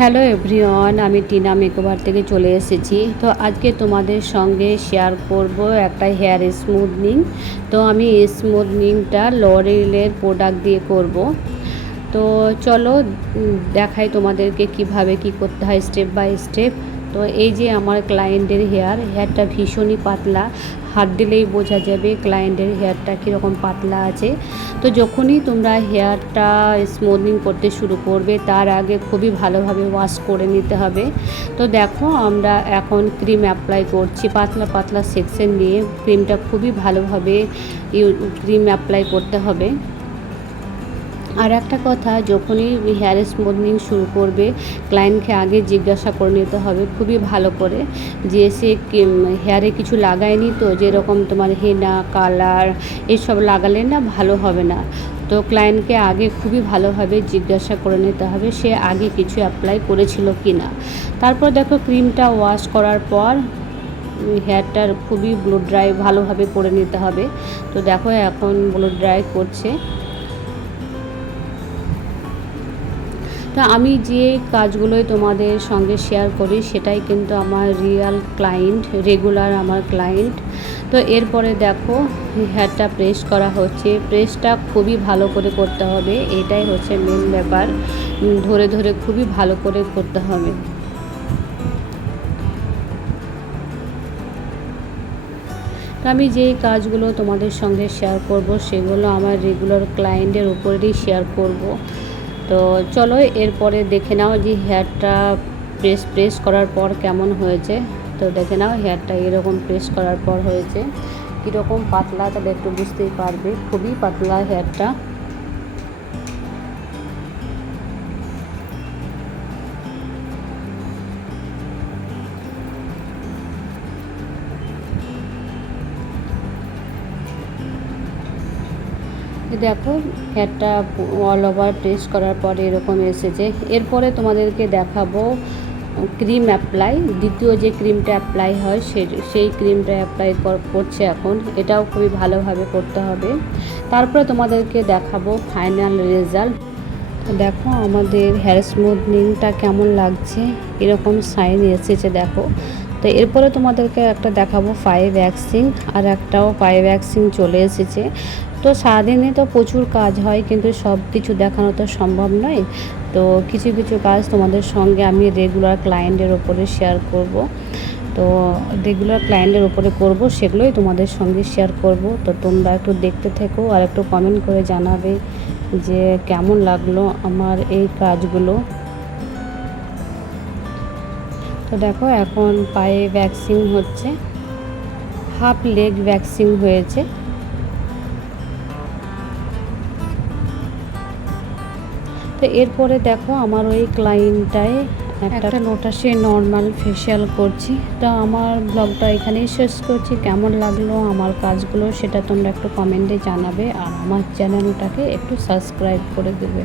Hello everyone, আমি Tina makeover থেকে চলে এসেছি। তো আজকে তোমাদের সঙ্গে শেয়ার করব একটা হেয়ার স্মুথনিং। তো আমি স্মুথনিংটা লরিয়েলের প্রোডাক্ট দিয়ে করব। তো চলো দেখাই তোমাদেরকে কিভাবে কি করতে হয় স্টেপ বাই স্টেপ। তো এই যে আমার ক্লায়েন্টের হেয়ারটা ভীষণই পাতলা, হাত দিলেই বোঝা যাবে ক্লায়েন্টের হেয়ারটা কীরকম পাতলা আছে। তো যখনই তোমরা হেয়ারটা স্মুথনিং করতে শুরু করবে তার আগে খুবই ভালোভাবে ওয়াশ করে নিতে হবে। তো দেখো আমরা এখন ক্রিম অ্যাপ্লাই করছি, পাতলা পাতলা সেকশন নিয়ে ক্রিমটা খুবই ভালোভাবে ক্রিম অ্যাপ্লাই করতে হবে। আর একটা কথা, যখনই হেয়ার স্মুথনিং শুরু করবে ক্লায়েন্টকে আগে জিজ্ঞাসা করে নিতে হবে খুবই ভালো করে যে সে হেয়ারে কিছু লাগায়নি, তো যেরকম তোমার হেনা কালার এসব লাগালে না ভালো হবে না। তো ক্লায়েন্টকে আগে খুবই ভালোভাবে জিজ্ঞাসা করে নিতে হবে সে আগে কিছু অ্যাপ্লাই করেছিল কি না। তারপর দেখো ক্রিমটা ওয়াশ করার পর হেয়ারটার খুবই ব্লো ড্রাই ভালোভাবে করে নিতে হবে। তো দেখো এখন ব্লো ড্রাই করছে। তো আমি যে কাজগুলোই তোমাদের সঙ্গে শেয়ার করি সেটাই কিন্তু আমার রিয়াল ক্লায়েন্ট, রেগুলার আমার ক্লায়েন্ট। তো এরপরে দেখো হেয়ারটা প্রেস করা হচ্ছে, প্রেসটা খুবই ভালো করে করতে হবে, এটাই হচ্ছে মেন ব্যাপার। ধরে ধরে খুবই ভালো করে করতে হবে। তো আমি যেই কাজগুলো তোমাদের সঙ্গে শেয়ার করব সেগুলো আমার রেগুলার ক্লায়েন্টের উপরেই শেয়ার করব। তো চলো এরপরে দেখে নাও যে হেয়ারটা প্রেস করার পর কেমন হয়েছে। তো দেখে নাও হেয়ারটা এরকম প্রেস করার পর হয়েছে কীরকম পাতলা, তাহলে একটু বুঝতেই পারবে খুবই পাতলা হেয়ারটা। দেখো হেয়ারটা অল ওভার প্রেস করার পরে এরকম এসেছে। এরপরে তোমাদেরকে দেখাবো ক্রিম অ্যাপ্লাই, দ্বিতীয় যে ক্রিমটা অ্যাপ্লাই হয় সেই ক্রিমটা অ্যাপ্লাই করছে এখন, এটাও খুবই ভালোভাবে করতে হবে। তারপরে তোমাদেরকে দেখাবো ফাইনাল রেজাল্ট। দেখো আমাদের হেয়ার স্মুথনিংটা কেমন লাগছে, এরকম শাইন এসেছে দেখো। তো এরপরে তোমাদেরকে একটা দেখাবো পায়ে ভ্যাক্সিং, আর একটাও পায়ে ভ্যাক্সিং চলে এসেছে। তো সারাদিনে তো প্রচুর কাজ হয় কিন্তু সব কিছু দেখানো তো সম্ভব নয়। তো কিছু কিছু কাজ তোমাদের সঙ্গে আমি রেগুলার ক্লায়েন্টের ওপরে শেয়ার করব। তো রেগুলার ক্লায়েন্টের ওপরে করব সেগুলোই তোমাদের সঙ্গে শেয়ার করব। তো তোমরা একটু দেখতে থেকো আর একটু কমেন্ট করে জানাবে যে কেমন লাগলো আমার এই কাজগুলো। তো দেখো এখন পায়ে ভ্যাক্সিং হচ্ছে, হাফ লেগ ভ্যাক্সিং হয়েছে। তো এরপরে দেখো আমার ওই ক্লায়েন্টটায় একটা লোটাসে নর্মাল ফেশিয়াল করছি। তো আমার ব্লগটা এখানেই শেষ করছি। কেমন লাগলো আমার কাজগুলো সেটা তোমরা একটু কমেন্টে জানাবে, আর আমার চ্যানেলটাকে একটু সাবস্ক্রাইব করে দেবে।